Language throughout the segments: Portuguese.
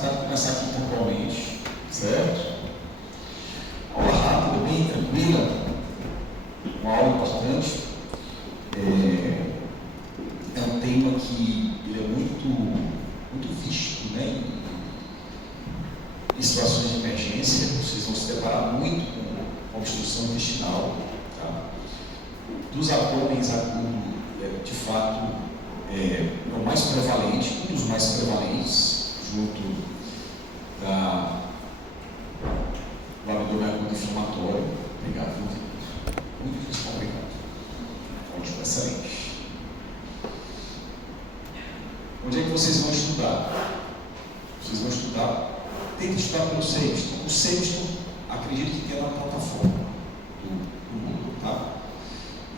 tentar começar aqui pontualmente, certo? Aula rápida, bem tranquila, uma aula importante. É um tema que ele é muito visto, né? Em situações de emergência, vocês vão se deparar muito com obstrução intestinal, tá? Dos abdômenes agudos, de fato, é o mais prevalente, um dos mais prevalentes, junto do abdômen agudo inflamatório. Obrigado, muito difícil, obrigado. Ótimo, excelente. Onde é que vocês vão estudar? Vocês vão estudar, tentem estudar pelo Sexto. O Sexto, acredito que tem na plataforma do Google, tá?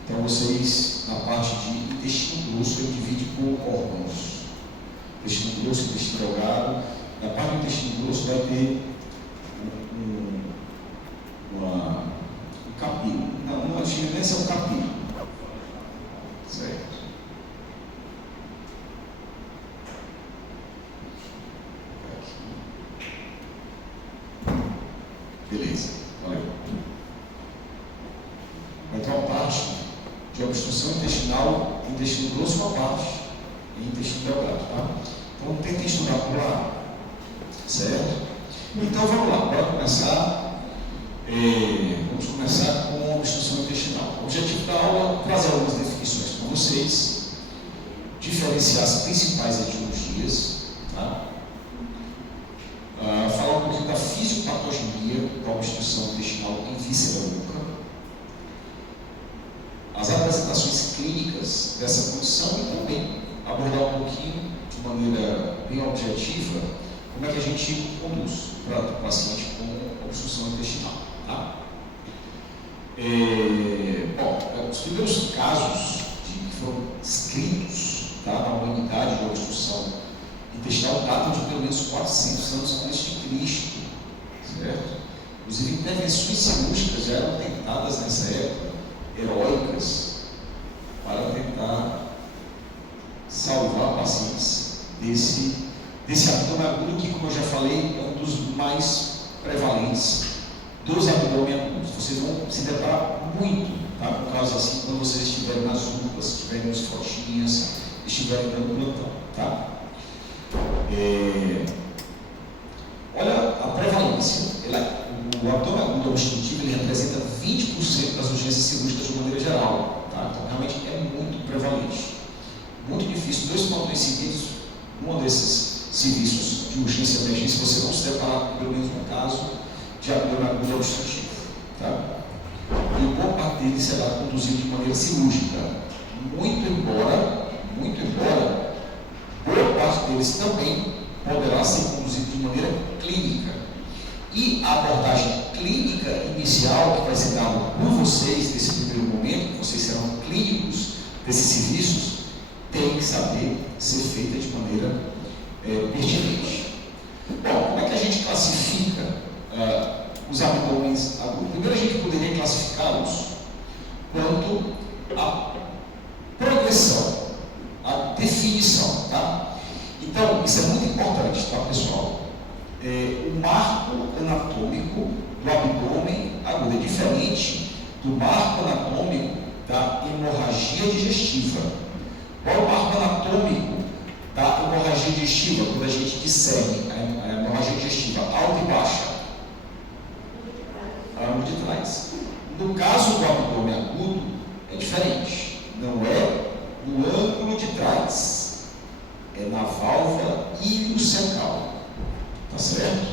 Então vocês, na parte de intestino grosso, ele divide por órgãos. Intestino grosso, intestino delgado. Na parte do intestino grosso vai ter um capítulo. Não, a chinesa é um capítulo. Certo? Beleza, valeu. Vai ter uma parte de obstrução intestinal, intestino grosso, uma parte e intestino delgado, tá? Então tentem estudar por lá, certo? Então vamos lá, bora começar. Vamos começar com a obstrução intestinal. O objetivo da aula é trazer algumas definições para vocês, diferenciar as principais etiologias, tá? Falar um pouquinho da fisiopatogenia da obstrução intestinal em víscera única, as apresentações clínicas dessa condição e também abordar um pouquinho, de maneira bem objetiva, como é que a gente conduz para o paciente com obstrução intestinal. Tá? Os primeiros casos que foram escritos, tá, na humanidade de obstrução intestinal datam de pelo menos 400 anos antes de Cristo, certo? Inclusive, intervenções cirúrgicas já eram tentadas nessa época, heróicas, para tentar salvar pacientes desse abdômen agudo, que, como eu já falei, é um dos mais prevalentes dos abdômen agudos. Vocês vão se deparar muito, tá, com casos assim, quando vocês estiverem nas UPAs, estiverem nos frotinhas, estiverem dando plantão, tá? Olha a prevalência. O abdômen agudo obstrutivo ele representa 20% das urgências cirúrgicas de maneira geral, tá? Então realmente é muito prevalente. Muito difícil, 2 plantões seguidos, um desses serviços de urgência e emergência, você não se deparar com pelo menos um caso de abdômen agudo obstrutivo, tá? E boa parte dele será conduzido de maneira cirúrgica, muito embora boa parte deles também poderá ser conduzido de maneira clínica. E a abordagem clínica inicial, que vai ser dada por vocês nesse primeiro momento, vocês serão clínicos desses serviços, tem que saber ser feita de maneira pertinente. Bom, como é que a gente classifica os abdômenes agudos? Primeiro, a gente poderia classificá-los quanto à progressão, a definição, tá? Então, isso é muito importante, tá, pessoal? O marco anatômico do abdômen agudo é diferente do marco anatômico da hemorragia digestiva. Qual é o marco anatômico da hemorragia digestiva, quando a gente discerne a hemorragia digestiva alta e baixa? Ângulo de trás. No caso do abdômen agudo, é diferente. Não é no ângulo de trás, é na válvula iliocecal. Tá certo?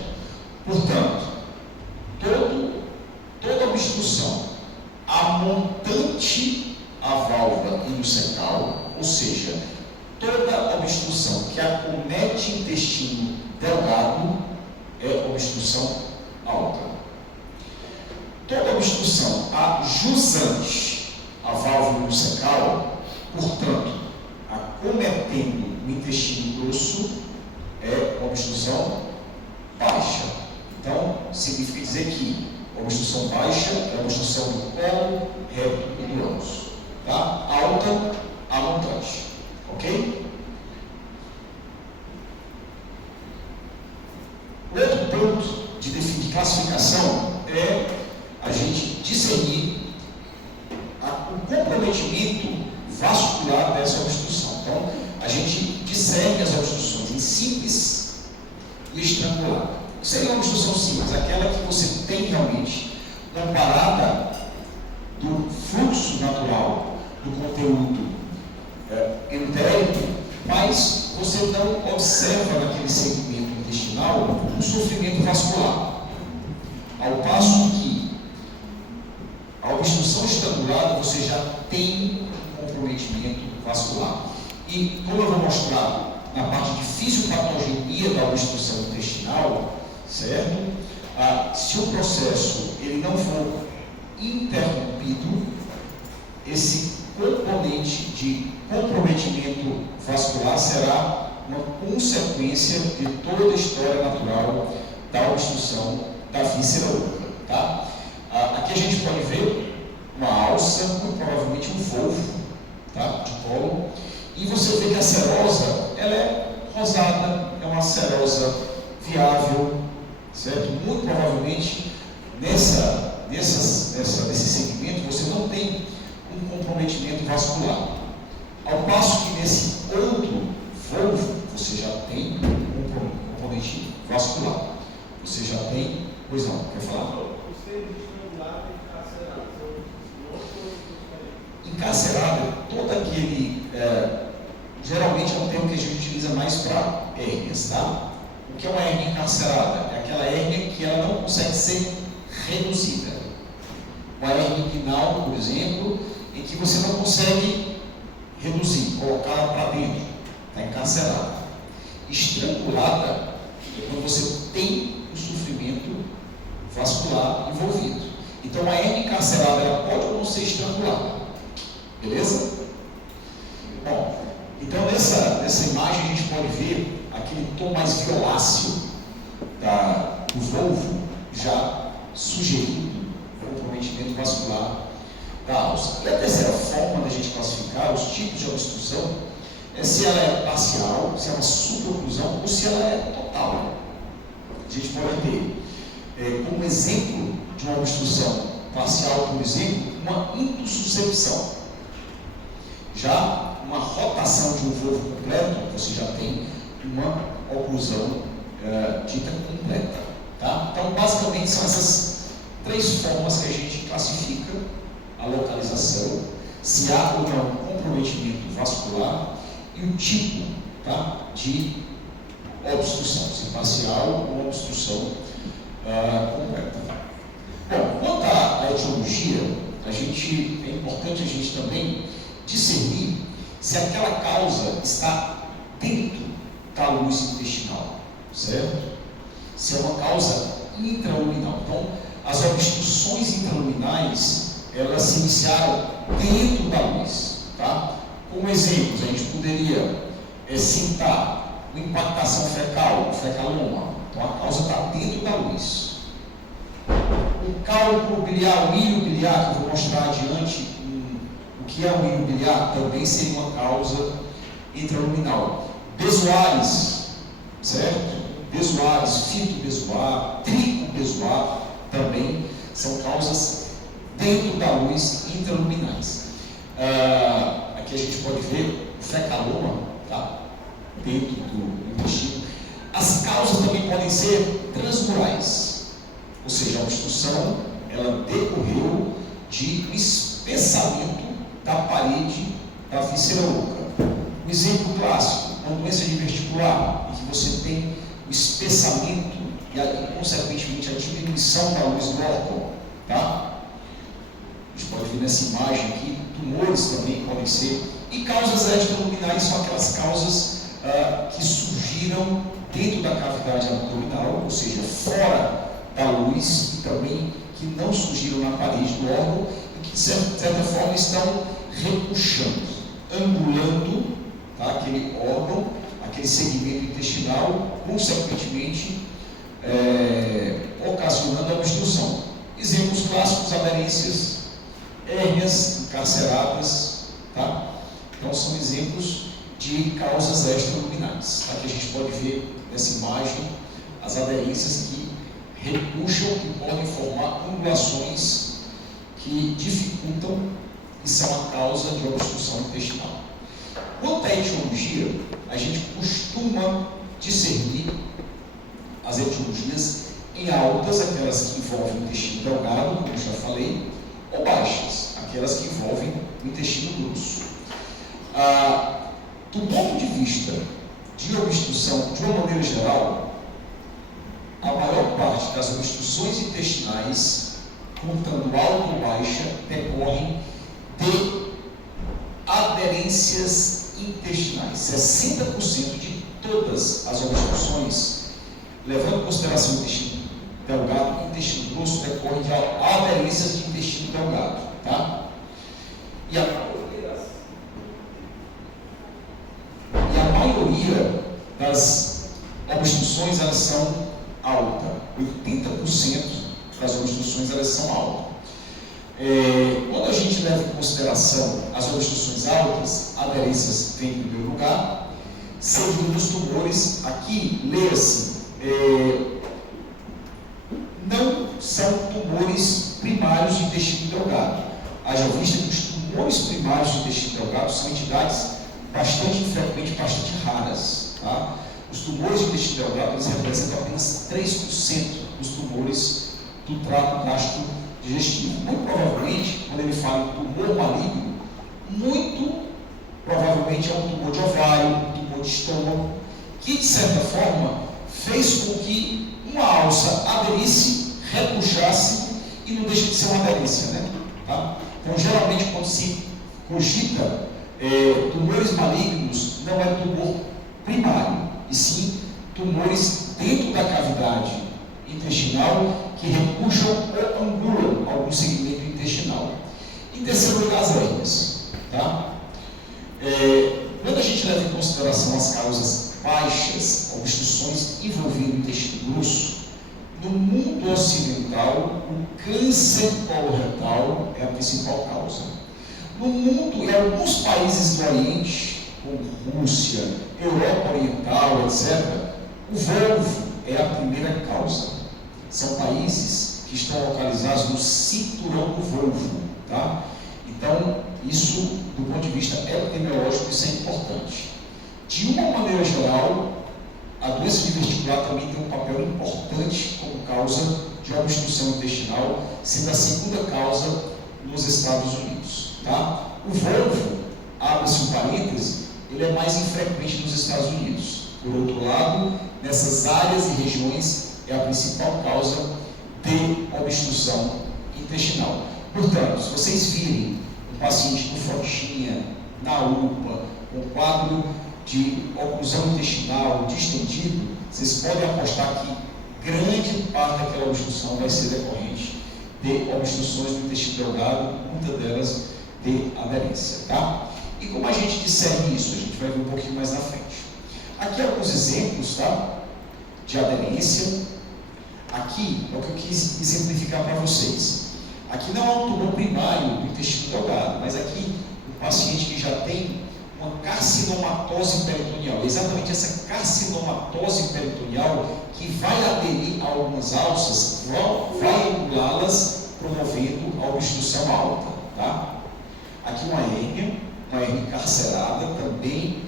Portanto, toda obstrução amontante à válvula iliocecal, ou seja, toda obstrução que acomete intestino delgado é obstrução alta. Toda obstrução ajusante à válvula iliocecal, portanto, acometendo o intestino grosso, é obstrução baixa. Então, significa dizer que a obstrução baixa é a obstrução do colo, reto e do ânus. Tá? Alta, amontante. Ok? de definir classificação é a gente discernir o comprometimento vascular dessa obstrução. Então, a gente discerne as obstruções em simples e estrangulada. Seria uma obstrução simples, aquela que você tem realmente uma parada do fluxo natural do conteúdo entérico, mas você não observa naquele segmento intestinal um sofrimento vascular. Ao passo que a obstrução estrangulada você já tem um comprometimento vascular. E como eu vou mostrar na parte de fisiopatogenia da obstrução intestinal, certo? Se o processo ele não for interrompido, esse componente de comprometimento vascular será uma consequência de toda a história natural da obstrução da víscera oca, tá? Aqui a gente pode ver uma alça, muito provavelmente um volvo, tá? De colo, e você vê que a serosa ela é rosada, é uma serosa viável, certo? Muito provavelmente nesse segmento você não tem um comprometimento vascular. Ao passo que nesse outro volvo você já tem um componente vascular. Você já tem. Pois não, quer falar? Encarcerado é todo aquele. Geralmente é um termo que a gente utiliza mais para hérnias, tá? O que é uma hérnia encarcerada? É aquela hérnia que ela não consegue ser reduzida. Uma hérnia inguinal, por exemplo, em que você não consegue reduzir, colocá-la para dentro, está encarcerada. Estrangulada é quando você tem um sofrimento vascular envolvido. Então a hérnia encarcerada ela pode ou não ser estrangulada, beleza? Bom, então nessa imagem a gente pode ver aquele tom mais violáceo do volvo já sugerindo o comprometimento vascular da alça. E a terceira forma da gente classificar os tipos de obstrução é se ela é parcial, se é uma suboclusão ou se ela é total. A gente pode ter, como exemplo de uma obstrução parcial, por exemplo, uma intussuscepção. Já uma rotação de um volvo completo, você já tem uma oclusão dita completa. Tá? Então, basicamente, são essas três formas que a gente classifica a localização, se há ou não comprometimento vascular e o tipo, tá, de obstrução, se parcial ou obstrução completa. Bom, quanto à etiologia, é importante a gente também discernir se aquela causa está dentro da luz intestinal, certo? Se é uma causa intraluminal. Então, as obstruções intraluminais elas se iniciaram dentro da luz, tá? Como exemplos, a gente poderia citar uma impactação fecal, o fecaloma. Então, a causa está dentro da luz. O cálculo biliar, o ilho biliar, que eu vou mostrar adiante, o que é o ilho biliar, também seria uma causa intraluminal. Bezoares, certo? Bezoares, fitobezoar, tricobezoar, também são causas dentro da luz intraluminais. Aqui a gente pode ver o fecaloma, tá? Dentro do intestino. As causas também podem ser transmurais, ou seja, a obstrução ela decorreu de um espessamento da parede da víscera oca. Um exemplo clássico, uma doença diverticular, em que você tem o espessamento e, consequentemente, a diminuição da luz do órgão, tá? A gente pode ver nessa imagem aqui, tumores também podem ser, e causas extraluminais são aquelas causas que surgiram dentro da cavidade abdominal, ou seja, fora da luz, e também que não surgiram na parede do órgão, e que de certa forma estão repuxando, angulando, tá, aquele órgão, aquele segmento intestinal, consequentemente ocasionando a obstrução. Exemplos clássicos: aderências, hérnias encarceradas, tá? Então são exemplos de causas extraluminais, tá? Que a gente pode ver nessa imagem as aderências que repuxam e podem formar angulações que dificultam e são a causa de obstrução intestinal. Quanto à etiologia, a gente costuma discernir as etiologias em altas, aquelas que envolvem o intestino delgado, como eu já falei, ou baixas, aquelas que envolvem o intestino grosso. Do ponto de vista de obstrução, de uma maneira geral, a maior parte das obstruções intestinais, contando alta ou baixa, decorrem de aderências intestinais. 60% de todas as obstruções, levando em consideração o intestino delgado e o intestino grosso, decorrem de aderências de intestino delgado. Tá? E a maioria das obstruções elas são alta. 80% das obstruções elas são altas. Quando a gente leva em consideração as obstruções altas, aderências vem em primeiro lugar, seguindo os tumores. Aqui, leia-se, não são tumores primários de intestino delgado. Haja vista que os tumores primários de intestino delgado são entidades bastante frequentes, bastante raras. Tá? Os tumores de intestino delgado eles representam apenas 3% dos tumores do trato gastrodigestivo. Muito provavelmente, quando ele fala em tumor maligno, muito provavelmente é um tumor de ovário, um tumor de estômago, que de certa forma fez com que uma alça aderisse, repuxasse e não deixa de ser uma aderência, né? Tá? Então, geralmente, quando se cogita tumores malignos, não é tumor primário, e sim tumores dentro da cavidade intestinal que repuxam ou angulam algum segmento intestinal. Em terceiro lugar, as hérnias. Tá? Quando a gente leva em consideração as causas baixas, obstruções envolvendo o intestino grosso, no mundo ocidental, o câncer coloretal é a principal causa. No mundo, em alguns países do Oriente, como Rússia, Europa Oriental, etc., o volvo é a primeira causa. São países que estão localizados no cinturão do volvo. Tá? Então, isso, do ponto de vista epidemiológico, isso é importante. De uma maneira geral, a doença diverticular também tem um papel importante como causa de obstrução intestinal, sendo a segunda causa nos Estados Unidos. Tá? O volvo, abre-se um parêntese, ele é mais infrequente nos Estados Unidos. Por outro lado, nessas áreas e regiões é a principal causa de obstrução intestinal. Portanto, se vocês virem um paciente com frotinha, na UPA, com quadro de oclusão intestinal distendido, vocês podem apostar que grande parte daquela obstrução vai ser decorrente de obstruções do intestino delgado, muitas delas de aderência. Tá? E como a gente discerne isso? A gente vai ver um pouquinho mais na frente. Aqui alguns exemplos, tá? De aderência. Aqui é o que eu quis exemplificar para vocês. Aqui não é um tumor primário do intestino delgado, mas aqui o paciente que já tem uma carcinomatose peritoneal. É exatamente essa carcinomatose peritoneal que vai aderir a algumas alças, vai angulá-las, promovendo a obstrução alta. Tá? Aqui uma hérnia carcerada, também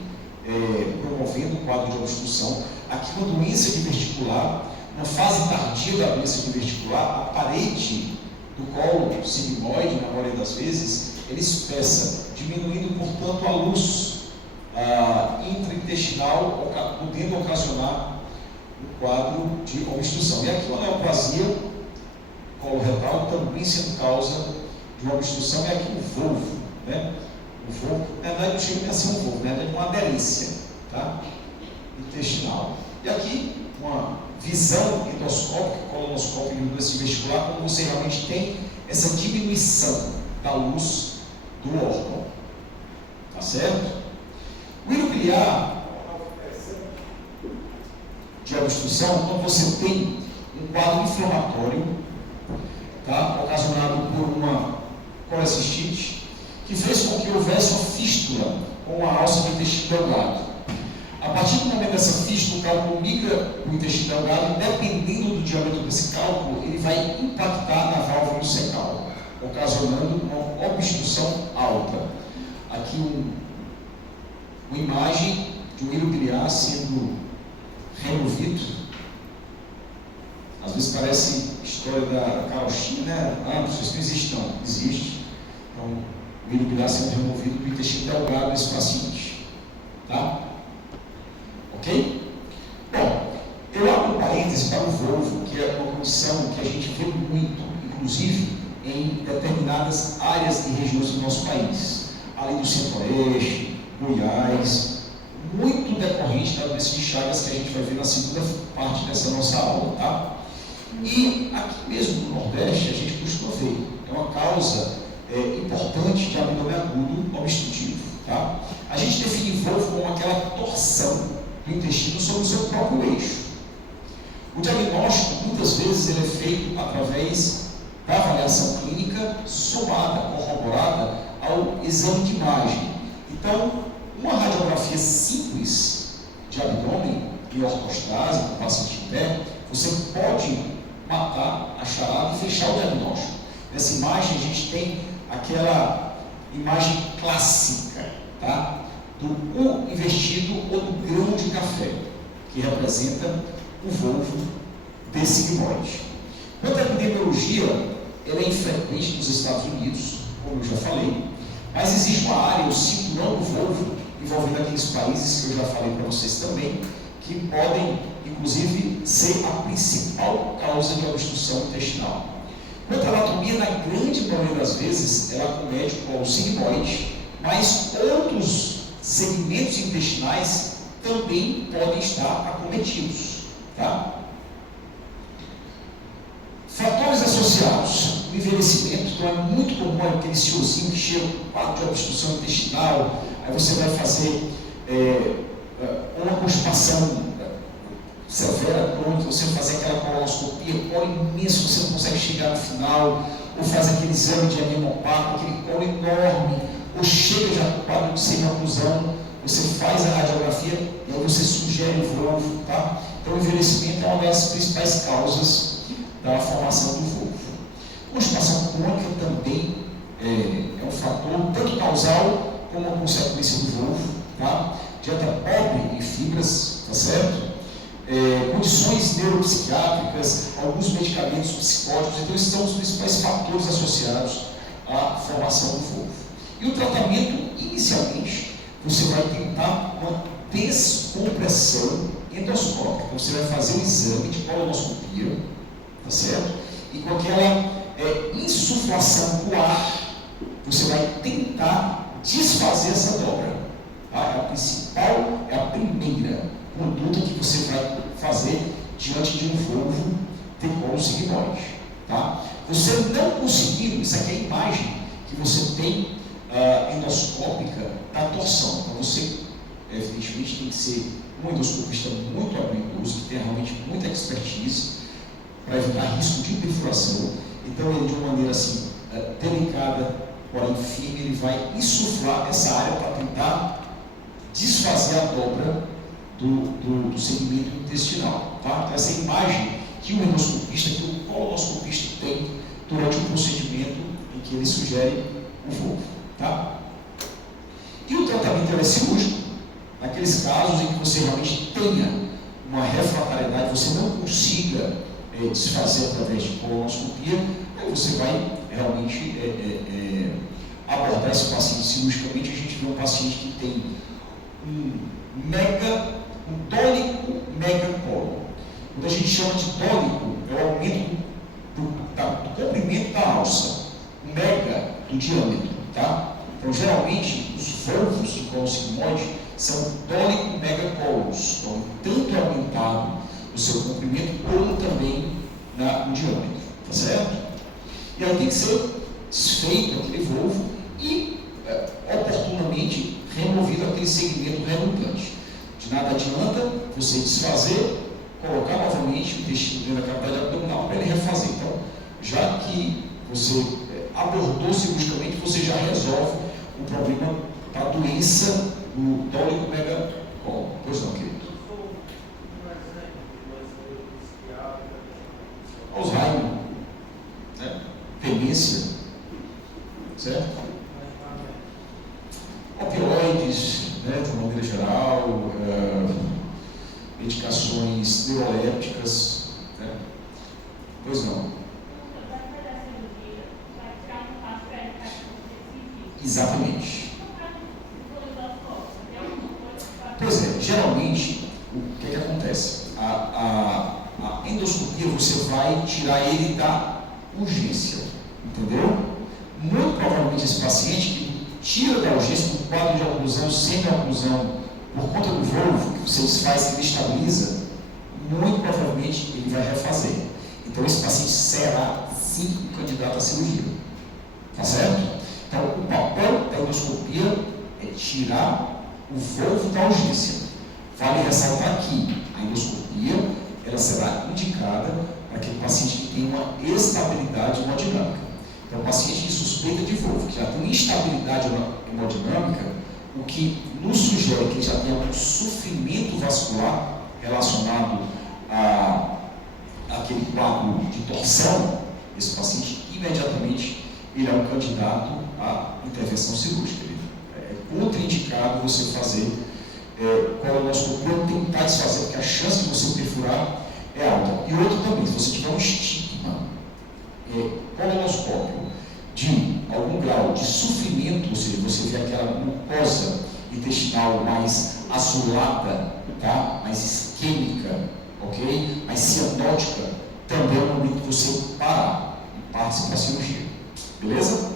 promovendo o quadro de obstrução. Aqui uma doença diverticular, uma fase tardia da doença diverticular, a parede do colo sigmoide, na maioria das vezes, ele espessa, diminuindo, portanto, a luz intraintestinal, podendo ocasionar o quadro de obstrução. E aqui uma neoplasia coloretal também sendo causa de uma obstrução, e aqui o volvo, né? O volvo, na verdade, não chega a ser um volvo, né? É uma aderência, tá? Intestinal. E aqui uma visão endoscópica, colonoscópica de doença vestibular, como você realmente tem essa diminuição da luz do órgão. Tá certo? O hilo biliar de obstrução, quando você tem um quadro inflamatório, tá? Ocasionado por uma colecistite, que fez com que houvesse uma fístula com a alça do intestino delgado. A partir do momento dessa fístula, o cálculo migra o intestino delgado, dependendo do diâmetro desse cálculo, ele vai impactar na válvula ileocecal, ocasionando uma obstrução alta. Aqui uma imagem de um hilo biliar sendo removido. Às vezes parece história da carochinha, né? Ah, isso não existe, não. Existe. Então, o hilo biliar sendo removido do intestino delgado desse paciente. Tá? Ok? Bom, eu abro parênteses para o volvo, que é uma condição que a gente vê muito, inclusive em determinadas áreas e regiões do nosso país, além do Centro-Oeste, Goiás, muito decorrente da doença de Chagas, que a gente vai ver na segunda parte dessa nossa aula, tá? E aqui mesmo no Nordeste a gente costuma ver, é uma causa importante de abdômen agudo obstrutivo, tá? A gente define volvo como aquela torção do intestino sobre o seu próprio eixo. O diagnóstico, muitas vezes, ele é feito através da avaliação clínica somada, corroborada ao exame de imagem. Então, uma radiografia simples de abdômen e ortostase, com o paciente em pé, você pode matar a charada e fechar o diagnóstico. Nessa imagem, a gente tem aquela imagem clássica, tá? Do U invertido ou do grão de café, que representa o volvo desse sigmoide. Quanto à epidemiologia, ela é infrequente nos Estados Unidos, como eu já falei, mas existe uma área, o cinturão do volvo, envolvendo aqueles países que eu já falei para vocês também, que podem, inclusive, ser a principal causa de obstrução intestinal. Quanto à anatomia, na grande maioria das vezes, ela acomete o sigmoide, mas outros segmentos intestinais também podem estar acometidos. Tá? Fatores associados. O envelhecimento, então é muito comum aquele senhorzinho que chega com quadro de obstrução intestinal, aí você vai fazer uma constipação severa, crônica, você vai fazer aquela colonoscopia, colo imenso, você não consegue chegar no final, ou faz aquele exame de anemia opaco, aquele colo enorme, ou chega já com quadro de semioclusão, você faz a radiografia e aí você sugere o volvo, tá? Então o envelhecimento é uma das principais causas da formação do volvo. Constipação crônica também é um fator tanto causal como uma consequência do volvo, tá? Dieta pobre em fibras, tá certo? Condições neuropsiquiátricas, alguns medicamentos psicóticos, então esses são os principais fatores associados à formação do volvo. E o tratamento, inicialmente, você vai tentar uma descompressão endoscópica. Então você vai fazer um exame de colonoscopia, tá certo? E com aquela insuflação do ar, você vai tentar desfazer essa dobra. Tá? É a principal, é a primeira conduta que você vai fazer diante de um volvo sigmoide. Tá? Você não conseguindo, isso aqui é a imagem que você tem endoscópica da torção. Então você, evidentemente, tem que ser um endoscopista muito habilidoso, que tenha realmente muita expertise para evitar risco de perfuração. Então ele, de uma maneira assim, delicada, porém firme, ele vai insuflar essa área para tentar desfazer a dobra do segmento intestinal. Tá? Então essa é a imagem que o endoscopista, que o colonoscopista tem durante o procedimento em que ele sugere o volvo. Tá? E o tratamento é cirúrgico, naqueles casos em que você realmente tenha uma refratariedade, você não consiga desfazer através de colonoscopia, aí você vai realmente abordar esse paciente cirurgicamente. A gente vê um paciente que tem um dólico megacolo. Quando a gente chama de dólico, é o aumento do comprimento da alça, o mega do diâmetro. Tá? Então, geralmente, os volvos do colo sigmoide são dólico-megacolos, então, tanto é aumentado o seu comprimento, como também no diâmetro, tá certo? E aí tem que ser desfeito aquele volvo e, oportunamente, removido aquele segmento resultante. De nada adianta você desfazer, colocar novamente o intestino dentro da cavidade abdominal para ele refazer. Então, já que você abordou cirurgicamente, você já resolve o problema da doença do dólico megacolo. Pois não, querido. Alzheimer, né? Demência, certo? Opioides, né, de uma maneira geral, medicações neurolépticas, né? Pois não. Exatamente. Pois é, geralmente, o que acontece? A endoscopia, você vai tirar ele da urgência, entendeu? Muito provavelmente esse paciente que tira da urgência um quadro de oclusão, semi-oclusão, por conta do Volvo, que você desfaz, que ele estabiliza, muito provavelmente ele vai refazer. Então esse paciente será sim um candidato à cirurgia. Tá certo? Então o papel da endoscopia é tirar o Volvo da urgência. Vale ressaltar que a endoscopia ela será indicada para aquele paciente que tem uma estabilidade hemodinâmica. Então, o paciente que suspeita de Volvo, que já tem uma instabilidade hemodinâmica, o que nos sugere que ele já tenha um sofrimento vascular relacionado àquele quadro de torção, esse paciente imediatamente ele é um candidato à intervenção cirúrgica. É contraindicado você fazer colonoscopia ou tentar desfazer, porque a chance de você perfurar é alta. E outro também, se você tiver um estigma colonoscópio de algum grau de sofrimento, ou seja, você vê aquela mucosa intestinal mais azulada, tá? Mais isquêmica, ok? Mais cianótica, também é o momento de você parar e partir para a cirurgia. Beleza?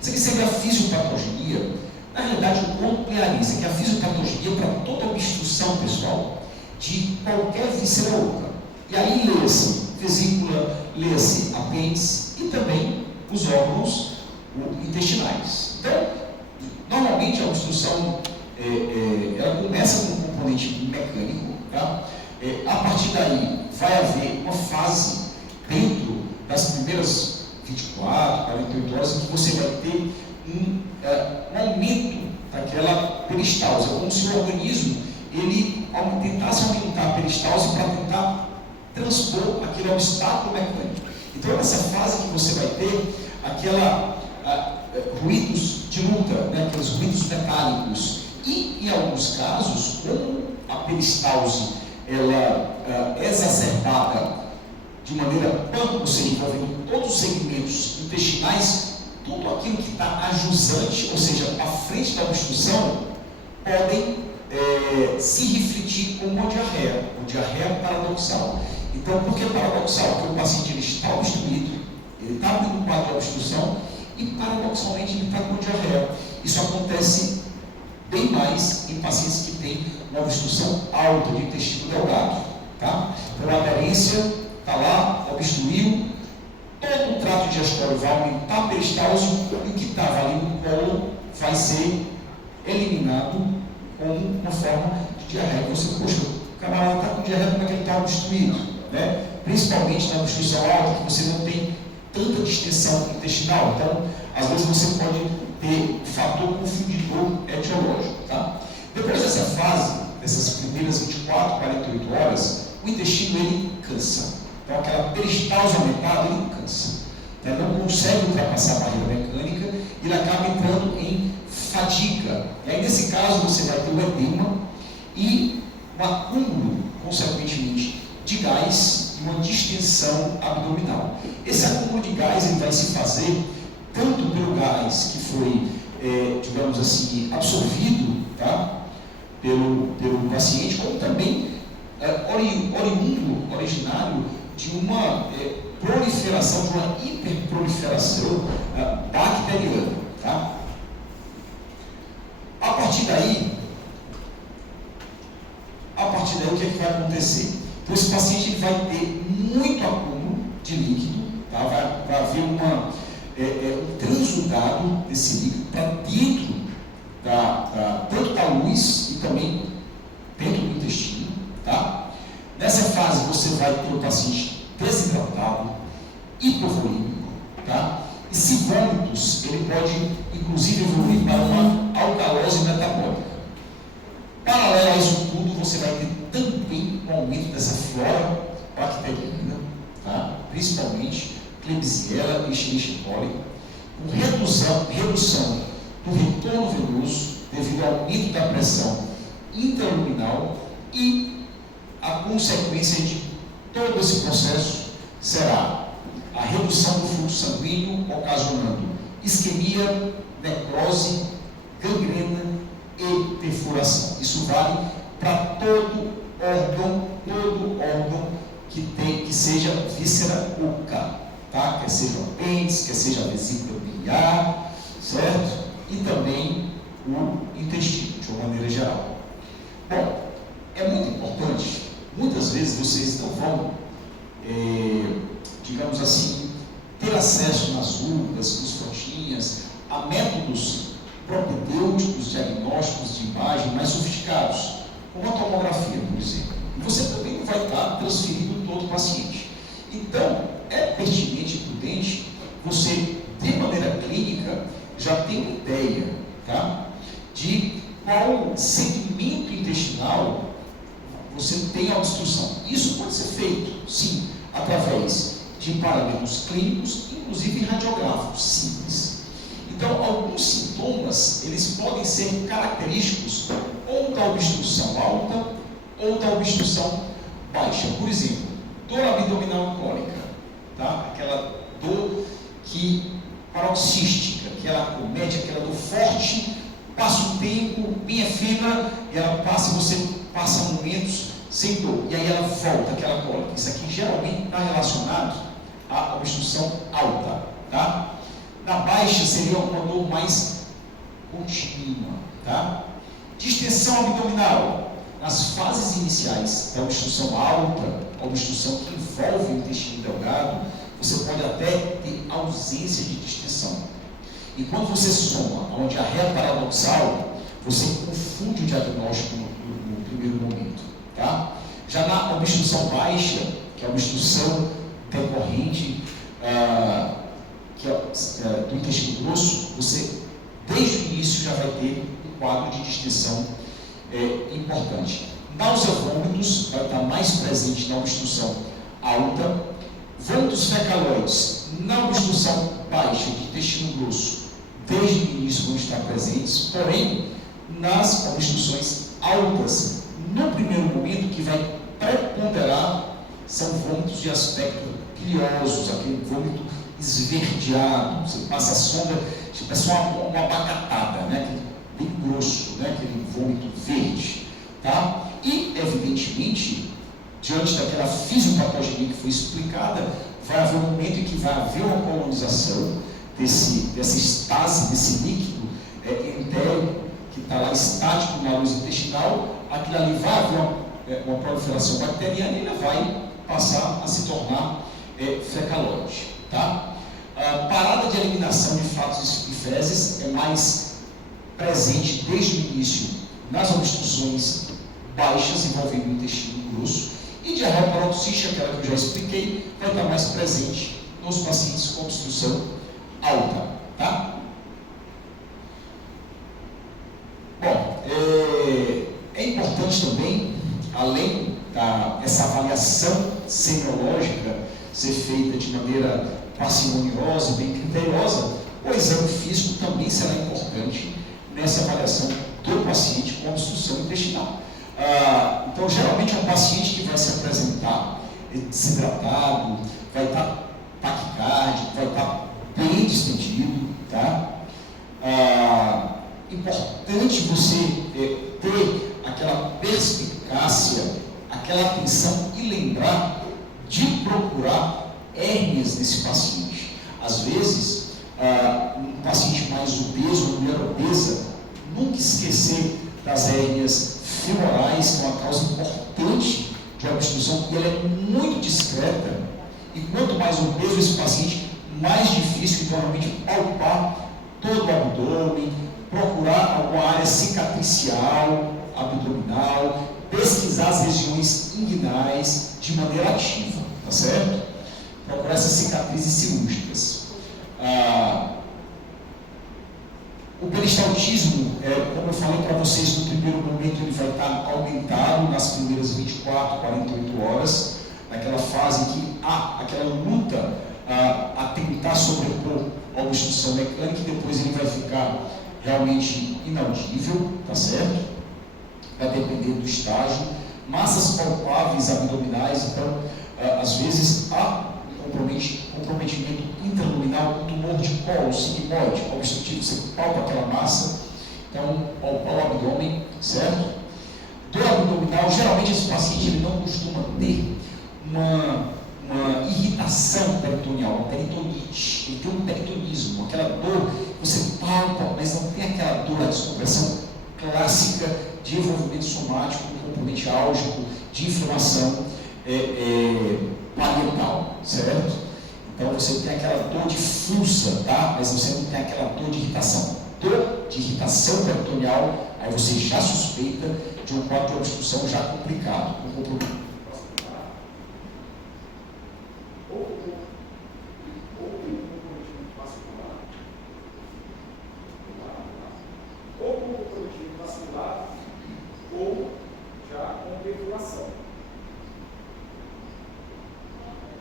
Isso aqui seria a fisiopatologia. Na realidade, o ponto é isso, que a fisiopatologia para toda obstrução, pessoal, de qualquer víscera oca. E aí lê-se vesícula, lê-se apêndice e também os órgãos intestinais. Então, normalmente a obstrução ela começa com um componente mecânico, tá? A partir daí vai haver uma fase dentro das primeiras 24, 48 horas em que você vai ter um aumento daquela peristalse. É como se o organismo ele tentasse aumentar a peristalse para tentar transpor aquele obstáculo mecânico. Então, nessa fase que você vai ter ruídos de luta, né, aqueles ruídos metálicos. E, em alguns casos, como a peristalse ela é exacerbada de maneira pan, ou seja, envolvendo todos os segmentos intestinais, tudo aquilo que está ajusante, ou seja, à frente da obstrução, podem se refletir como uma diarreia, uma diarreia paradoxal. Então, por que paradoxal? Porque o paciente ele está obstruído, ele está abrindo um quadro de obstrução e, paradoxalmente, ele está com diarreia. Isso acontece bem mais em pacientes que têm uma obstrução alta de intestino delgado. Tá? Então, a aderência está lá, obstruiu, todo o trato digestório vai aumentar a peristalse e o que estava ali no colo vai ser eliminado como uma forma de diarreia. Você, poxa, o camarada está com diarreia, como é que ele está obstruído? Né? Principalmente na obstrução alta, que você não tem tanta distensão intestinal. Então, às vezes você pode ter fator confundidor etiológico. Tá? Depois dessa fase, dessas primeiras 24, 48 horas, o intestino ele cansa. Então, aquela peristalse aumentada, ele cansa. Né? Não consegue ultrapassar a barreira mecânica, ele acaba entrando em fadiga. E aí, nesse caso, você vai ter o edema e um acúmulo, consequentemente, de gás e uma distensão abdominal. Esse acúmulo de gás ele vai se fazer tanto pelo gás que foi, digamos assim, absorvido, tá? pelo paciente, como também originário de uma proliferação, de uma hiperproliferação bacteriana. Tá? A partir daí, o que vai acontecer? Então, esse paciente ele vai ter muito acúmulo de líquido, tá? vai haver um transudado desse líquido para dentro tanto da luz e também dentro do intestino. Tá? Nessa fase, você vai ter o paciente desidratado, hipovolímico, tá? E se vômitos, ele pode inclusive evoluir para uma alcalose metabólica. Paralelo a isso tudo, você vai ter também um aumento dessa flora bacteriana, tá? Principalmente Klebsiella e Escherichia coli, com redução do retorno venoso devido ao aumento da pressão intraluminal, e a consequência de todo esse processo será a redução do fluxo sanguíneo, ocasionando isquemia, necrose, gangrena e perfuração. Isso vale para todo órgão que seja víscera oca, tá? Quer seja o apêndice, quer seja a vesícula biliar, certo? E também o intestino, de uma maneira geral. Bom, é muito importante, muitas vezes vocês não vão, digamos assim, ter acesso nas URAs, nos frotinhas, a métodos propedêuticos, diagnósticos de imagem mais sofisticados, como a tomografia, por exemplo. E você também não vai estar transferindo todo o paciente. Então, é pertinente e prudente você, de maneira clínica, já ter uma ideia, tá? De qual segmento intestinal você tem a obstrução. Isso pode ser feito, sim, através de parâmetros clínicos, inclusive radiográficos simples. Então, alguns sintomas, eles podem ser característicos ou da obstrução alta ou da obstrução baixa. Por exemplo, dor abdominal cólica, tá? Aquela dor paroxística, que ela acomete, aquela dor forte, passa um tempo, bem efêmera, e ela passa, e você passa momentos sem dor, e aí ela volta, aquela cólica. Isso aqui geralmente está relacionado à obstrução alta, tá? Na baixa seria uma dor mais contínua, tá? Distensão abdominal, nas fases iniciais da obstrução alta, a obstrução que envolve o intestino delgado, você pode até ter ausência de distensão. E quando você soma onde a ré paradoxal, você confunde o diagnóstico no primeiro momento, tá? Já na obstrução baixa, que é a obstrução decorrente do intestino grosso, você desde o início já vai ter um quadro de distensão importante. Náusea, vômitos vai estar mais presente na obstrução alta. Vômitos fecaloides na obstrução baixa de intestino grosso, desde o início vão estar presentes, porém, nas obstruções altas, no primeiro momento, que vai preponderar, são vômitos de aspecto biliosos, aquele vômito esverdeado, você passa a sonda, parece uma abacatada, né? Bem grosso, né? Aquele vômito verde, tá? E, evidentemente, diante daquela fisiopatogenia que foi explicada, vai haver um momento em que vai haver uma colonização dessa estase, desse líquido entérico, que está lá estático na luz intestinal. Aquilo ali vai haver uma proliferação bacteriana e ele vai passar a se tornar fecaloide, tá? A parada de eliminação de flatos e fezes é mais presente desde o início nas obstruções baixas envolvendo o intestino grosso. E diarreia paroxística, aquela que eu já expliquei, vai estar mais presente nos pacientes com obstrução alta, tá? Bom, é importante também, além dessa avaliação semiológica ser feita de maneira parcimoniosa e bem criteriosa, o exame físico também será importante nessa avaliação do paciente com obstrução intestinal. Então, geralmente é um paciente que vai se apresentar desidratado, vai estar taquicárdico, vai estar bem distendido, tá? Importante você ter aquela perspicácia, aquela atenção e lembrar de procurar hérnias nesse paciente. Às vezes, um paciente mais obeso, uma mulher obesa, nunca esquecer das hérnias femorais, que é uma causa importante de obstrução, e ela é muito discreta, e quanto mais obeso esse paciente, mais difícil, normalmente, palpar todo o abdômen, procurar alguma área cicatricial, abdominal, pesquisar as regiões inguinais de maneira ativa, tá certo? Procurar essas cicatrizes cirúrgicas. O peristaltismo, como eu falei para vocês, no primeiro momento ele vai estar aumentado nas primeiras 24, 48 horas, naquela fase que há aquela luta a tentar sobrepor a obstrução mecânica, e depois ele vai ficar realmente inaudível, tá certo? Vai depender do estágio. Massas palpáveis abdominais, então, às vezes há comprometimento intraluminal, tumor de colo, sigmoide, obstrutivo, você palpa aquela massa, então, palpar o abdômen, certo? Dor abdominal, geralmente esse paciente ele não costuma ter uma irritação peritoneal, uma peritonite, ele tem um peritonismo, aquela dor, você palpa, mas não tem aquela dor, a descompressão clássica de envolvimento somático, um componente álgico, de inflamação parietal, certo? Então você tem aquela dor difusa, tá? Mas você não tem aquela dor de irritação. Dor de irritação peritoneal, aí você já suspeita de um quadro de obstrução já complicado, um comprometimento.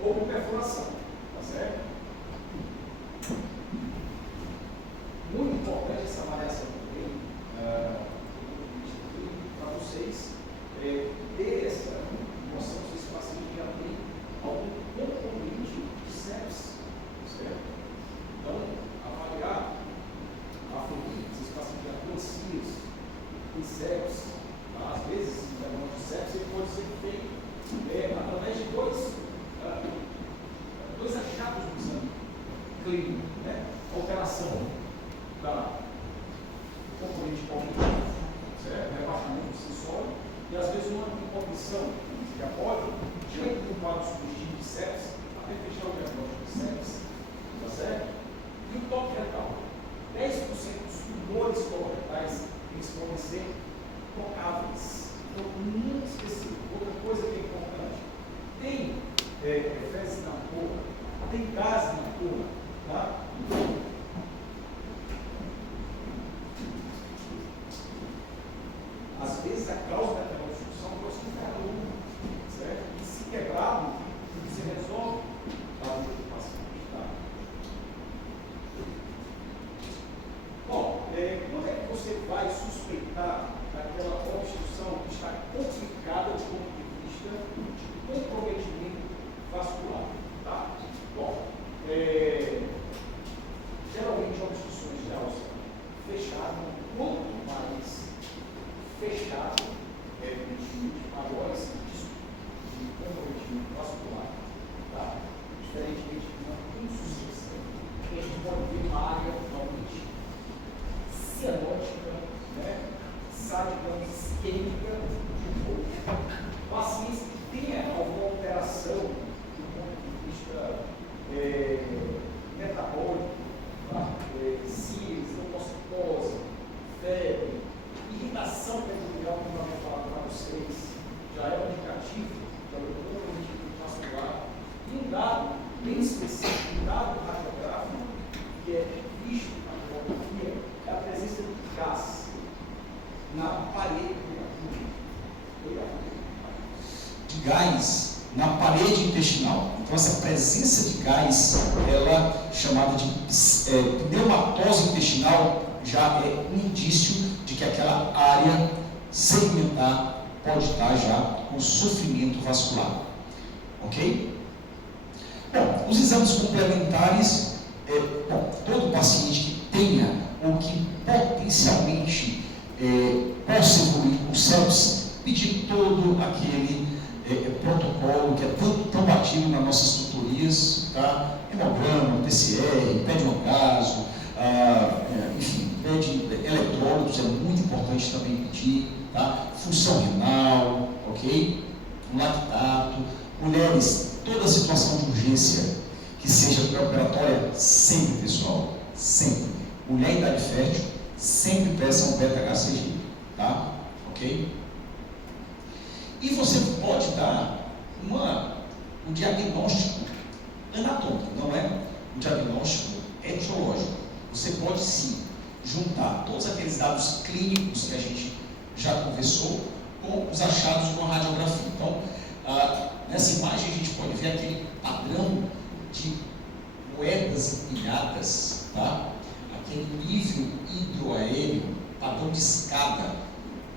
Ou com perfuração, tá certo? Muito importante essa avaliação também, para vocês ter essa noção se esse paciente já tem algum componente de sepsis, certo? Então, avaliar a família, se esse paciente já tem CIS, tem sepsis, tá? Às vezes, o diagnóstico de sepsis ele pode ser feito através de dois achados do exame clínico, né? Alteração da componente cognitivo, certo? Rebaixamento sensório, e às vezes uma incognição que já pode, diante do quadro sugestivo de sepsis, até fechar o diagnóstico de sepsis, tá certo? E o toque retal. 10% dos tumores coloretais eles podem ser tocáveis. Então, não esquecer. Outra coisa que é importante, tem fezes na porra, tem gás na porra, tá? Às vezes a causa daquela obstrução pode ser ferrado, certo? E se quebrado, você resolve a vida do paciente, tá? Bom, quando é que você vai suspeitar daquela obstrução que está complicada do ponto de vista de comprometimento vascular, tá? Bom, geralmente obstruções de alça fechada, quanto mais fechado, maiores riscos de comprometimento vascular, tá? Diferentemente de uma insuficiência, a gente pode ver uma área realmente cianótica, né? Digamos, isquêmica de um pouco. Pacientes que tenham alguma alteração do ponto de vista metabólico, tá? Síris, leucocitose, febre, irritação peritoneal, como eu havia falado para vocês, já é um indicativo do comprometimento vascular. E um dado bem específico, um dado radiográfico, que é visto na tomografia, é a presença de gás na parede de gás na parede intestinal. Então essa presença de gás, ela chamada de pneumatose intestinal, já é um indício de que aquela área segmentar pode estar já com sofrimento vascular. Ok? Bom, os exames complementares, todo paciente que tenha ou que potencialmente possa evoluir com sepsis, pedir todo aquele protocolo que é tão batido nas nossas tutorias, tá? Hemograma, PCR, pede um caso, enfim, pede eletrólitos, é muito importante também pedir, tá? Função renal, ok? Lactato, mulheres, toda situação de urgência que seja pré-operatória, sempre, pessoal, sempre. Mulher em idade fértil, sempre peça um beta-HCG, tá? Ok? E você pode dar um diagnóstico anatômico, não é um diagnóstico etiológico. Você pode sim juntar todos aqueles dados clínicos que a gente já conversou com os achados de uma radiografia. Então, nessa imagem a gente pode ver aquele padrão de moedas empilhadas, tá? Aquele nível hidroaéreo, padrão de escada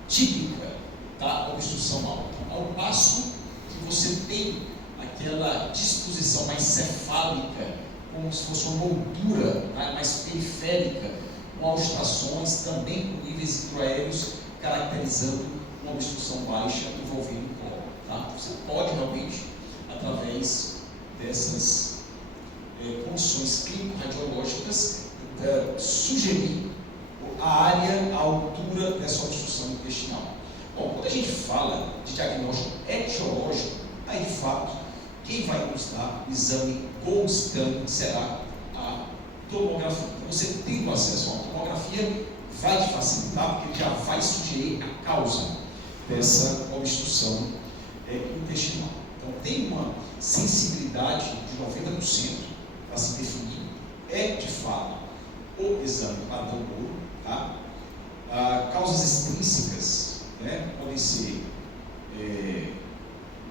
típica da obstrução alta. Ao passo que você tem aquela disposição mais cefálica, como se fosse uma moldura, tá? Mais periférica, com obstruções também com níveis hidroaéreos, caracterizando uma obstrução baixa envolvendo o colo. Tá? Você pode realmente, através dessas condições clínico-radiológicas, sugerir a área, a altura dessa obstrução intestinal. Bom, quando a gente fala de diagnóstico etiológico, aí de fato, quem vai nos dar o exame gold standard será a tomografia. Então, você tendo acesso a uma tomografia, vai te facilitar, porque já vai sugerir a causa dessa obstrução intestinal. Então, tem uma sensibilidade de 90% para se definir, de fato, o exame padrão ouro, tá? Causas extrínsecas, né, podem ser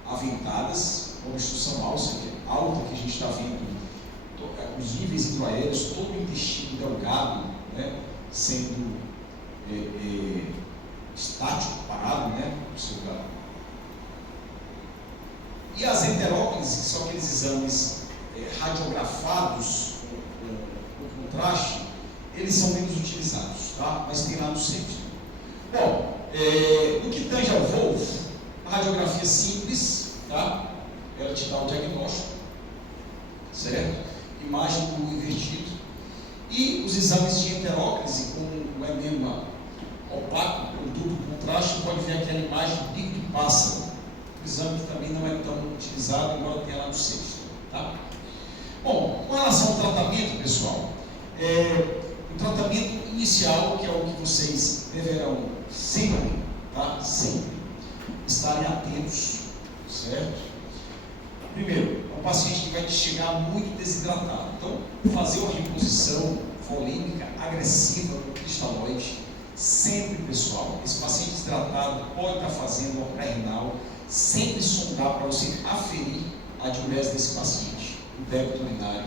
aventadas, obstrução alta que a gente está vendo, os níveis hidroaéreos, todo o intestino delgado, né, sendo estático, parado, né, no seu lugar. E as enteróclises, que são aqueles exames radiografados com contraste, eles são menos utilizados, tá? Mas tem lá no centro. Bom, no que tange ao Wolf, a radiografia simples, tá? Ela te dá o diagnóstico, certo? Imagem do invertido. E os exames de enteróclise, com o enema opaco, com duplo contraste, pode ver aquela imagem do bico de pássaro. O exame que também não é tão utilizado, embora tenha lá no sexto, tá? Bom, com relação ao tratamento, pessoal, o tratamento inicial, que é o que vocês deverão sempre, tá? Sempre estarem atentos, certo? Primeiro, é um paciente que vai chegar muito desidratado. Então, fazer uma reposição volêmica agressiva com cristalóide, sempre, pessoal. Esse paciente desidratado pode estar fazendo uma pré-renal, sempre sondar para você aferir a diurese desse paciente, o débito urinário.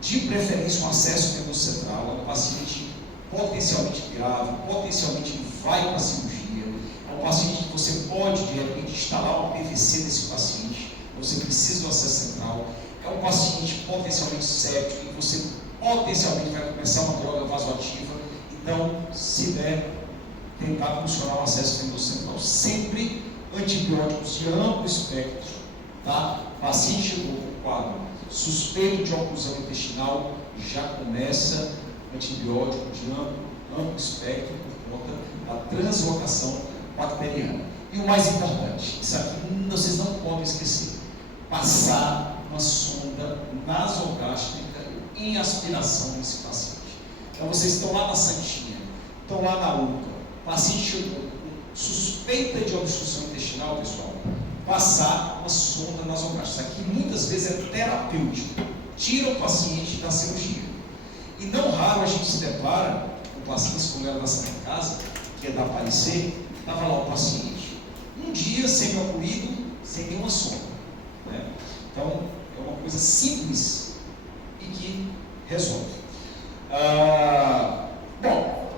De preferência, um acesso venoso central, é um paciente potencialmente grave, potencialmente vai para a cirurgia, é um paciente que você pode, de repente, instalar um PVC desse paciente, você precisa do acesso central, é um paciente potencialmente séptico, e você potencialmente vai começar uma droga vasoativa, então, se der, tentar funcionar o acesso venoso central. Sempre antibióticos de amplo espectro, tá? Paciente chegou com quadro suspeito de oclusão intestinal, já começa antibiótico de amplo espectro por conta da translocação bacteriana. E o mais importante, isso aqui vocês não podem esquecer, passar uma sonda nasogástrica em aspiração nesse paciente. Então vocês estão lá na Santinha, estão lá na UPA, o paciente chegou com suspeita de obstrução intestinal, pessoal, passar uma sonda nasogástrica. Isso aqui muitas vezes é terapêutico, tira o paciente da cirurgia. E não raro a gente se depara com pacientes, como era da Santa Casa, que é da Aparecer, estava lá o paciente, um dia semi-ocorrido, sem nenhuma sonda, né? Então, é uma coisa simples e que resolve. Bom,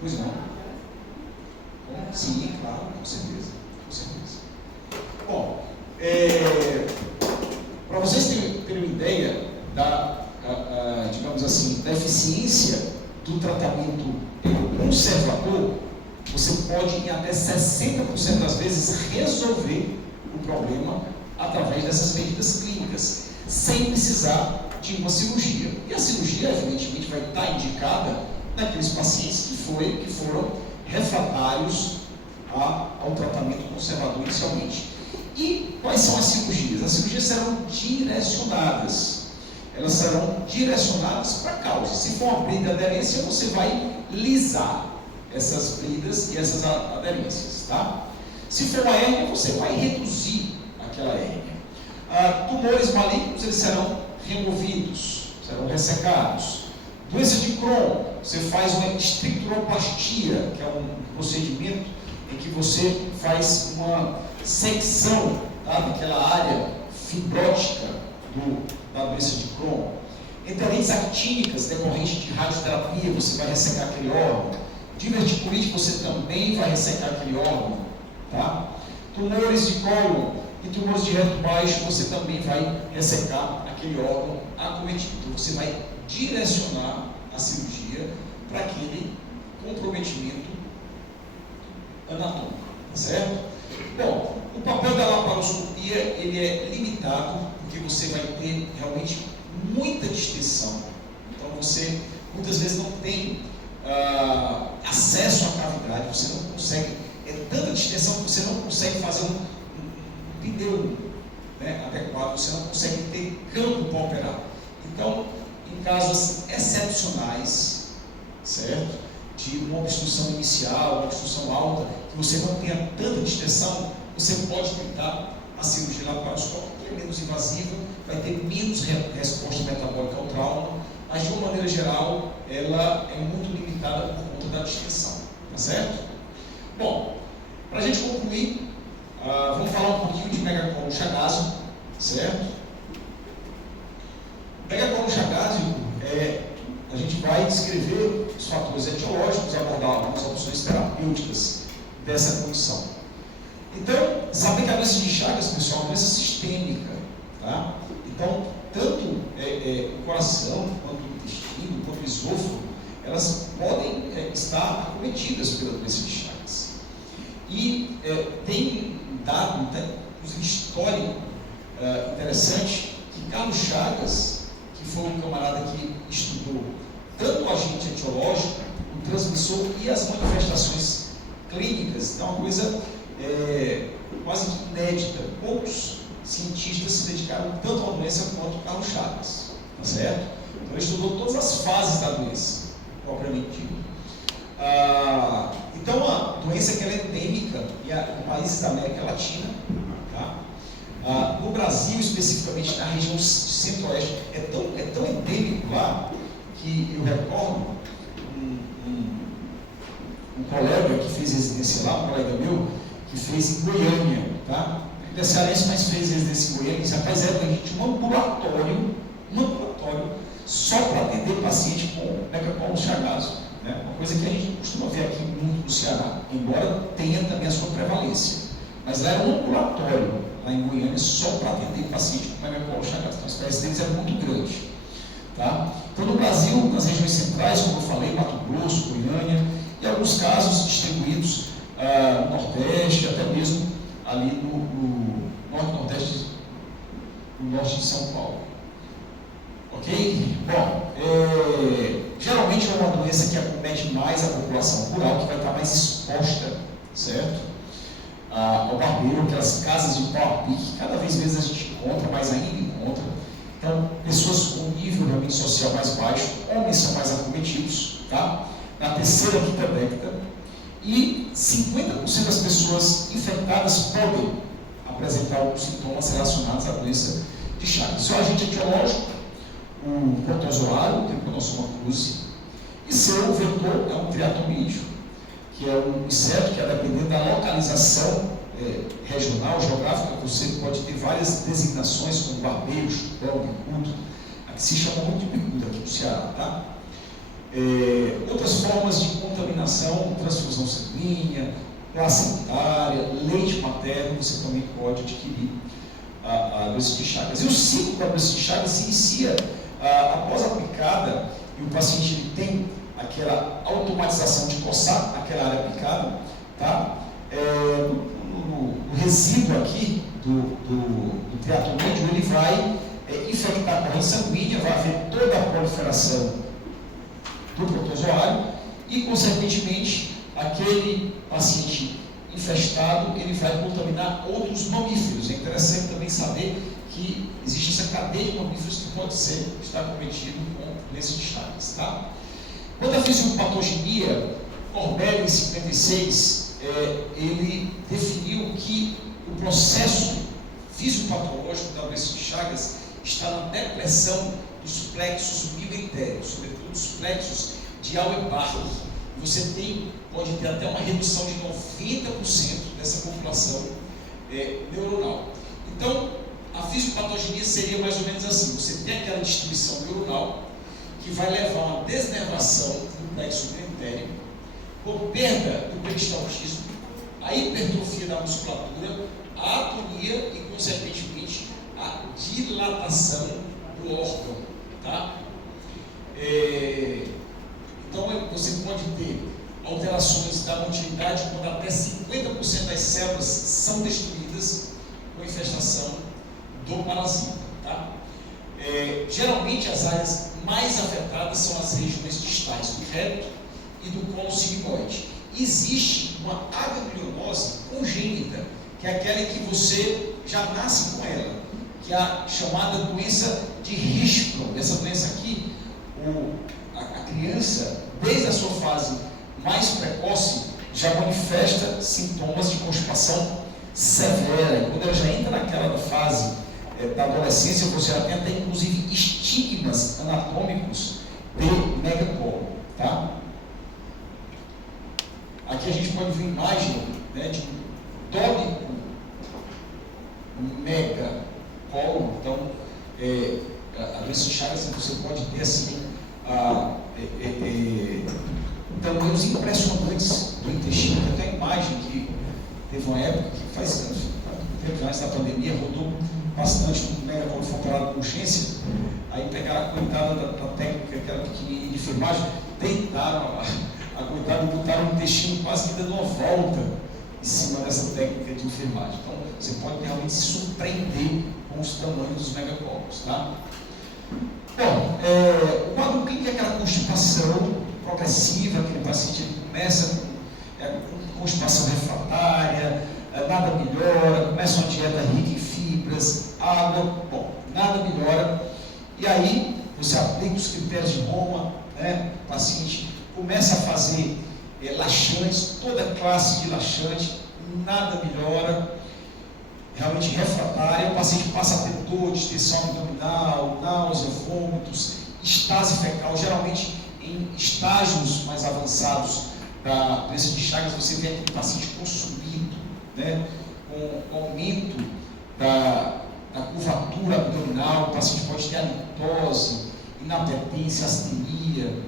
pois não. Sim, claro, com certeza. Com certeza. Bom, para vocês terem uma ideia da, digamos assim, da eficiência do tratamento conservador, você pode, em até 60% das vezes, resolver o problema através dessas medidas clínicas, sem precisar de uma cirurgia. E a cirurgia, evidentemente, vai estar indicada naqueles pacientes que foram refratários ao tratamento conservador inicialmente. E quais são as cirurgias? As cirurgias serão direcionadas. Elas serão direcionadas para a causa. Se for uma brida de aderência, você vai lisar essas bridas e essas aderências, tá? Se for uma hérnia, você vai reduzir aquela hérnia. Tumores malignos, eles serão removidos, serão ressecados. Doença de Crohn, você faz uma estricturoplastia, que é um procedimento em que você faz uma secção, tá, daquela área fibrótica da doença de Crohn. Enterites actínicas decorrentes de radioterapia, você vai ressecar aquele órgão. Diverticulite, você também vai ressecar aquele órgão. Tá? Tumores de cólon e tumores de reto baixo, você também vai ressecar aquele órgão acometido. Então, você vai direcionar a cirurgia para aquele comprometimento anatômico, certo? Bom, o papel da laparoscopia ele é limitado porque você vai ter realmente muita distensão. Então você muitas vezes não tem acesso à cavidade, você não consegue, é tanta distensão que você não consegue fazer um pneu, né, adequado, você não consegue ter campo para operar. Então, em casos excepcionais, certo? De uma obstrução inicial, uma obstrução alta, que você não tenha tanta distensão, você pode tentar a cirurgia laparoscópica, que é menos invasiva, vai ter menos resposta metabólica ao trauma, mas de uma maneira geral, ela é muito limitada por conta da distensão, tá certo? Bom, para a gente concluir, vamos falar um pouquinho de megacolon chagásico, certo? Megacolon chagásico a gente vai descrever os fatores etiológicos, abordar algumas opções terapêuticas dessa condição. Então, saber que a doença de Chagas, pessoal, é uma doença sistêmica, tá? Então, tanto o coração, quanto o intestino, quanto o esôfago, elas podem estar acometidas pela doença de Chagas. E tem um dado, inclusive histórico, interessante, que Carlos Chagas, que foi um camarada que estudou tanto o agente etiológico, o transmissor e as manifestações clínicas, é uma coisa quase que inédita. Poucos cientistas se dedicaram tanto à doença quanto Carlos Chagas, tá certo? Então ele estudou todas as fases da doença, propriamente dito. Então a doença que ela é endêmica em países da América Latina, tá? No Brasil, especificamente na região centro-oeste, é tão endêmico lá que eu recordo um colega que fez residência lá, um colega meu, que fez em Goiânia, tá? Ele é cearense, mas fez residência em Goiânia. Disse, rapaz, a gente tinha um ambulatório só para atender paciente com megacolon chagazo, né? Uma coisa que a gente costuma ver aqui muito no Ceará, embora tenha também a sua prevalência. Mas lá era um ambulatório, lá em Goiânia, só para atender paciente com megacolon chagazo. Então a espécie deles é muito grande, tá? Então no Brasil, nas regiões centrais, como eu falei, Mato Grosso, Goiânia, e alguns casos distribuídos no Nordeste, até mesmo ali no Norte-Nordeste, no Norte de São Paulo. Ok? Bom, geralmente é uma doença que acomete mais a população rural, que vai estar mais exposta, certo? Ao barbeiro, aquelas casas de pau a pique, cada vez mais a gente encontra, mas ainda encontra. Então, pessoas com nível realmente social mais baixo, homens são mais acometidos, tá? Na terceira, quinta década, e 50% das pessoas infectadas podem apresentar alguns sintomas relacionados à doença de Chagas. Seu agente etiológico, o protozoário, o Trypanosoma cruzi, e seu vetor é um triatomídeo, que é um inseto que, a depender da localização regional, geográfica, você pode ter várias designações, como barbeiro, chupão, bicudo, aqui se chama muito de bicudo aqui no Ceará, tá? Outras formas de contaminação, transfusão sanguínea, placentária, leite materno, você também pode adquirir a doença de Chagas. E o ciclo da doença de Chagas se inicia após a picada, e o paciente ele tem aquela automatização de coçar aquela área picada, tá? No resíduo aqui do triatomídeo, ele vai infectar a corrente sanguínea, vai haver toda a proliferação do protozoário e, consequentemente, aquele paciente infestado, ele vai contaminar outros mamíferos. É interessante também saber que existe essa cadeia de mamíferos que pode estar cometido com doença de Chagas, tá? Quanto à fisiopatogenia, Corbelli, em 56, ele definiu que o processo fisiopatológico da doença de Chagas está na depressão dos plexos mioentérios, sobretudo os plexos de Auerbach. Você pode ter até uma redução de 90% dessa população neuronal. Então, a fisiopatogenia seria mais ou menos assim: você tem aquela distribuição neuronal que vai levar a uma desnervação do plexo mioentérico, com perda do peristaltismo, a hipertrofia da musculatura, a atonia e, consequentemente, a dilatação do órgão. Tá? Então, você pode ter alterações da motilidade quando até 50% das células são destruídas com infestação do parasita. Tá? Geralmente, as áreas mais afetadas são as regiões distais do reto e do colo sigmoide. Existe uma aganglionose congênita, que é aquela que você já nasce com ela, que é a chamada doença de Hirschsprung. Essa doença aqui, a criança, desde a sua fase mais precoce, já manifesta sintomas de constipação severa. Quando ela já entra naquela fase da adolescência, você já tem até inclusive estigmas anatômicos de megacolo. Tá? Aqui a gente pode ver imagem, né, de um tórico megacolo. Então, a doença de Chagas, você pode ter assim, tamanhos impressionantes do intestino. Tem até a imagem que teve uma época que faz tempo antes da pandemia, rodou bastante com megacolo, foi operado com urgência. Aí pegaram a coitada da técnica, que era pequenininha de enfermagem, deitaram a coitada, botaram o intestino quase que dando uma volta em cima dessa técnica de enfermagem. Então, você pode realmente se surpreender com os tamanhos dos megacolos. Tá? Bom, o quadro clínico é aquela constipação progressiva, aquele paciente começa com constipação refratária, nada melhora, começa uma dieta rica em fibras, água, bom, nada melhora, e aí você aplica os critérios de Roma, né? O paciente começa a fazer laxantes, toda classe de laxante, nada melhora, realmente refratária, o paciente passa a ter dor, distensão abdominal, náusea, vômitos, estase fecal. Geralmente em estágios mais avançados da doença de Chagas, você vê aquele paciente consumido, né, com aumento da curvatura abdominal. O paciente pode ter halitose, inapetência, astenia.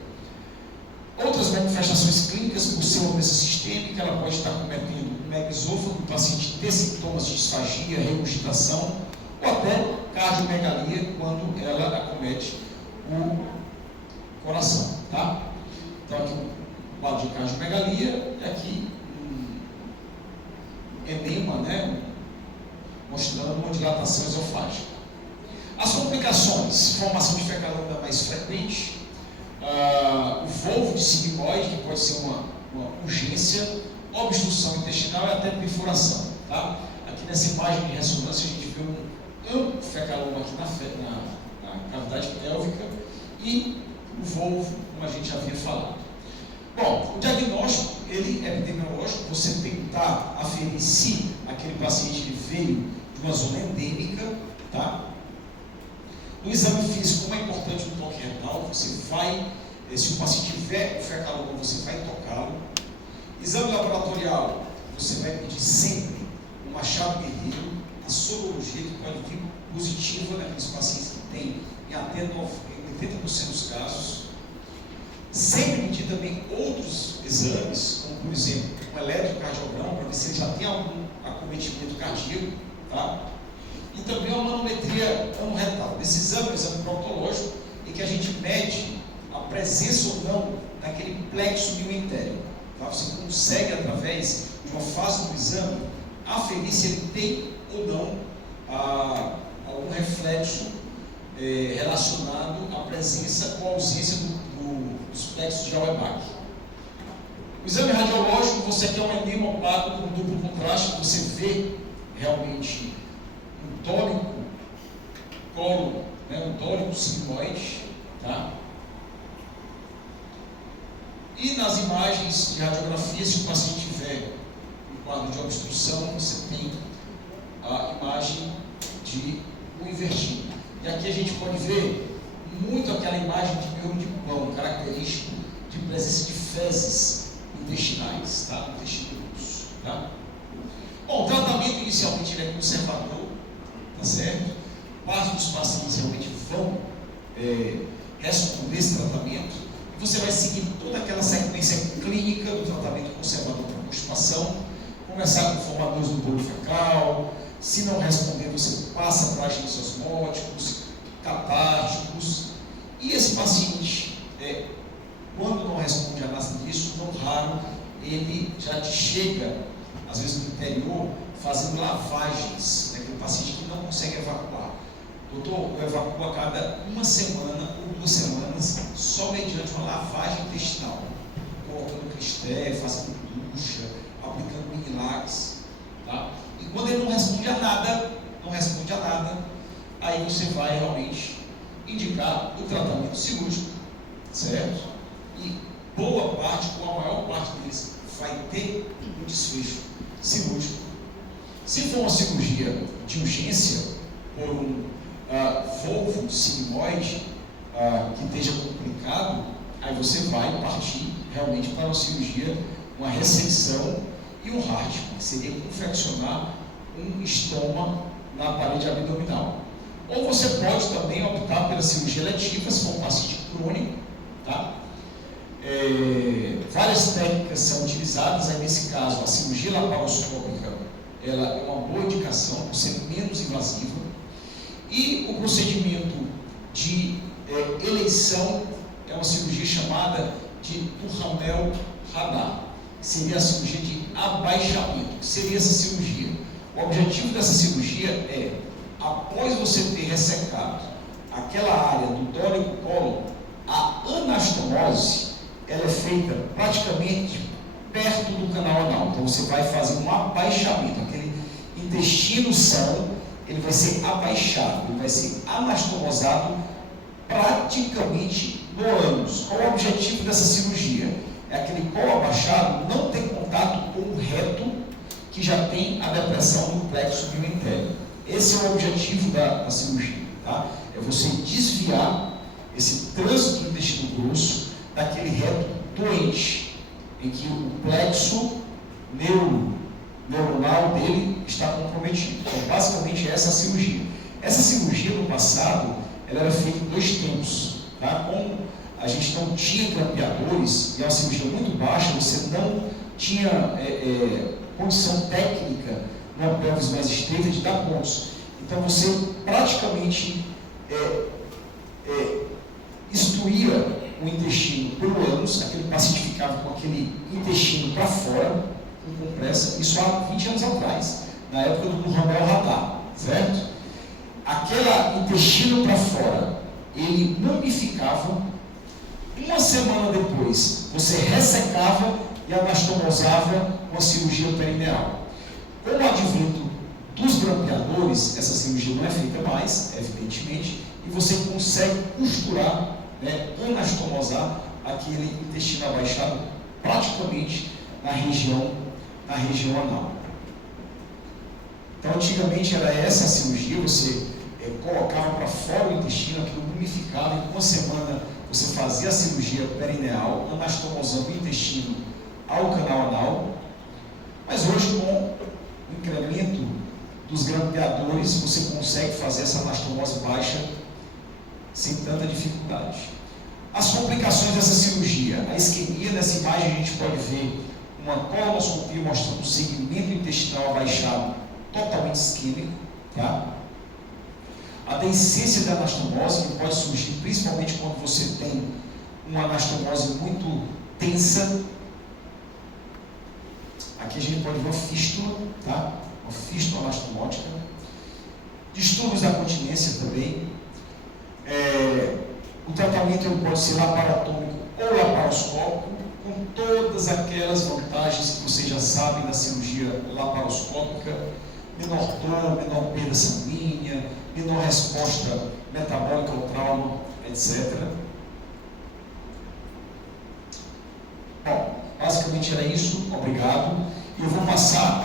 Outras manifestações clínicas, por ser uma doença sistêmica, ela pode estar cometendo o megaesôfago, o paciente ter sintomas de disfagia, regurgitação, ou até cardiomegalia, quando ela acomete o coração. Tá? Então, aqui o quadro de cardiomegalia, e aqui edema, né, mostrando uma dilatação esofágica. As complicações: formação de fecalanda mais frequente, o volvo de sigmoide, que pode ser uma urgência, obstrução intestinal e até perfuração. Tá? Aqui nessa imagem de ressonância a gente vê um amplo fecaloma aqui na cavidade pélvica e o volvo, como a gente já havia falado. Bom, o diagnóstico, ele é epidemiológico. Você tentar aferir se aquele paciente ele veio de uma zona endêmica. Tá? No exame físico, como é importante no toque retal, você vai, se o paciente tiver o fecaloma, você vai tocá-lo. Exame laboratorial, você vai pedir sempre um Machado Guerreiro, a sorologia, que pode vir positiva naqueles pacientes que têm em até 80% dos casos. Sempre pedir também outros exames, como por exemplo, um eletrocardiograma, para ver se ele já tem algum acometimento cardíaco. Tá? E também uma manometria anorretal. Esse exame é um exame proctológico em que a gente mede a presença ou não daquele plexo mioentérico. Tá? Você consegue, através de uma fase do exame, aferir se ele tem ou não algum reflexo relacionado à presença ou ausência dos plexos de Auerbach. O exame radiológico, você tem um edema opaco com duplo contraste, você vê realmente um tórico colo, né, um tórico sigmoide, tá? E nas imagens de radiografia, se o paciente tiver um quadro de obstrução, você tem a imagem de um invertido. E aqui a gente pode ver muito aquela imagem de miolo de pão, característico de presença de fezes intestinais, tá? Intestino grosso, tá? Bom, o tratamento inicialmente ele é conservador, tá certo? Parte dos pacientes realmente vão responder esse tratamento, e você vai seguir toda aquela sequência clínica do tratamento conservador para constipação, começar com formadores do bolo fecal, se não responder você passa para agentes osmóticos, catárticos, e esse paciente, quando não responde a nada disso, não raro, ele já te chega, às vezes no interior, fazendo lavagens, aquele paciente que não consegue evacuar. Doutor, eu evacuo a cada 1 semana ou 2 semanas, só mediante uma lavagem intestinal, colocando cristé, fazendo ducha, aplicando minilax, tá? E quando ele não responde a nada, aí você vai realmente indicar o tratamento cirúrgico, certo? E boa parte, ou a maior parte deles, vai ter um desfecho cirúrgico. Se for uma cirurgia de urgência, por um volvo de sigmoide que esteja complicado, aí você vai partir realmente para uma cirurgia, uma ressecção e um Hartmann, que seria confeccionar um estoma na parede abdominal. Ou você pode também optar pela cirurgia eletiva, se for um paciente crônico, tá? Várias técnicas são utilizadas, aí nesse caso a cirurgia laparoscópica ela é uma boa indicação por ser menos invasiva, e o procedimento de eleição é uma cirurgia chamada de Duhamel Radar, que seria a cirurgia de abaixamento. Que seria essa cirurgia? O objetivo dessa cirurgia é, após você ter ressecado aquela área do dórico colo, a anastomose ela é feita praticamente perto do canal anal. Então você vai fazer um abaixamento, aquele intestino são, ele vai ser abaixado, ele vai ser anastomosado praticamente no ânus. Qual é o objetivo dessa cirurgia? É aquele colo abaixado não ter contato com o reto que já tem a depressão do plexo bioentérico. Esse é o objetivo da cirurgia, tá? É você desviar esse trânsito do intestino grosso daquele reto doente, em que o plexo neuronal dele está comprometido. Então, basicamente, essa é a cirurgia. Essa cirurgia, no passado, ela era feita em 2 tempos, tá? Como a gente não tinha grampeadores, e é uma cirurgia muito baixa, você não tinha condição técnica, numa pelvis mais estreita, de dar pontos. Então, você praticamente instruía o intestino pelo ânus, aquele paciente ficava com aquele intestino para fora, com compressa, isso há 20 anos atrás, na época do Duhamel Radar, certo? Aquele intestino para fora, ele mumificava, 1 semana depois, você ressecava e anastomosava com a cirurgia perineal. Com o advento dos grampeadores, essa cirurgia não é feita mais, evidentemente, e você consegue costurar, anastomosar aquele intestino abaixado praticamente na região anal. Então, antigamente era essa a cirurgia, você colocava para fora o intestino, aquilo mumificava, e com 1 semana você fazia a cirurgia perineal, anastomosando o intestino ao canal anal. Mas hoje, com o incremento dos grampeadores, você consegue fazer essa anastomose baixa sem tanta dificuldade. As complicações dessa cirurgia, a isquemia, nessa imagem a gente pode ver uma colonoscopia mostrando o segmento intestinal abaixado totalmente isquêmico, tá? A deiscência da anastomose, que pode surgir principalmente quando você tem uma anastomose muito tensa. Aqui a gente pode ver uma fístula, tá? Uma fístula anastomótica. Distúrbios da continência também. O tratamento ele pode ser laparotômico ou laparoscópico, com todas aquelas vantagens que vocês já sabem da cirurgia laparoscópica: menor dor, menor perda sanguínea, menor resposta metabólica ao trauma, etc. Bom, basicamente era isso. Obrigado. E eu vou passar